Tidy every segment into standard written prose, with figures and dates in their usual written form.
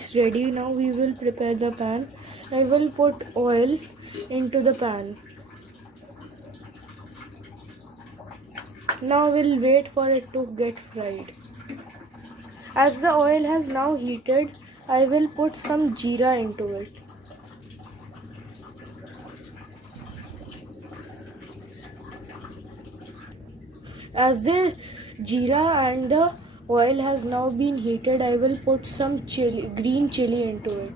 it's ready. Now we will prepare the pan. I will put oil into the pan. Now we'll wait for it to get fried. As the oil has now heated, I will put some jeera into it. As the jeera and the oil has now been heated, I will put some green chili into it.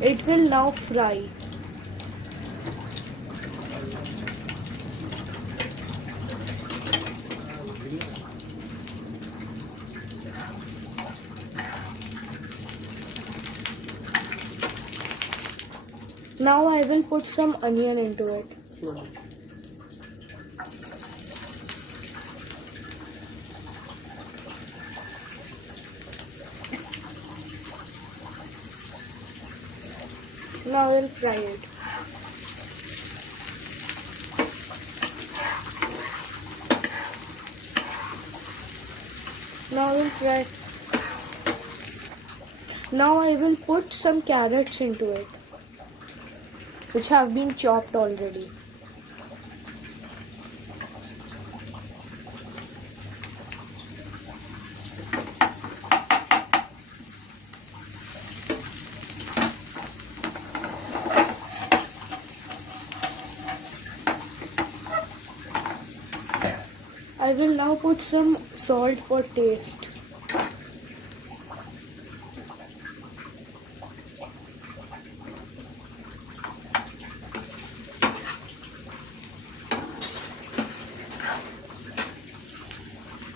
It will now fry. Now I will put some onion into it. Now I will fry it. Now I will fry. Now I will put some carrots into it, which have been chopped already. I will now put some salt for taste.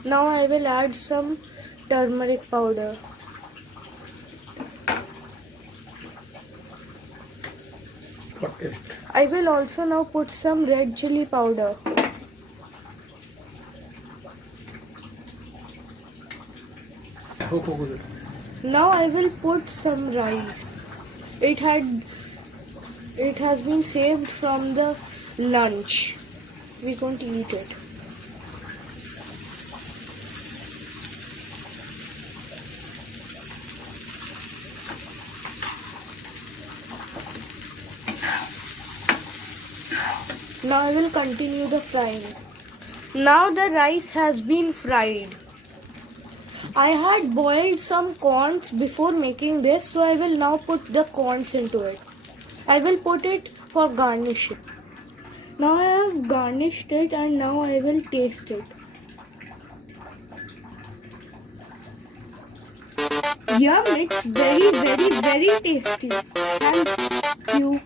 Now I will add some turmeric powder. I will also now put some red chili powder. Now I will put some rice. It has been saved from the lunch. We going to eat it. Now I will continue the frying. Now the rice has been fried. I had boiled some corns before making this, so I will now put the corns into it. I will put it for garnishing. Now I have garnished it and now I will taste it. Yum, it's very tasty. Thank you.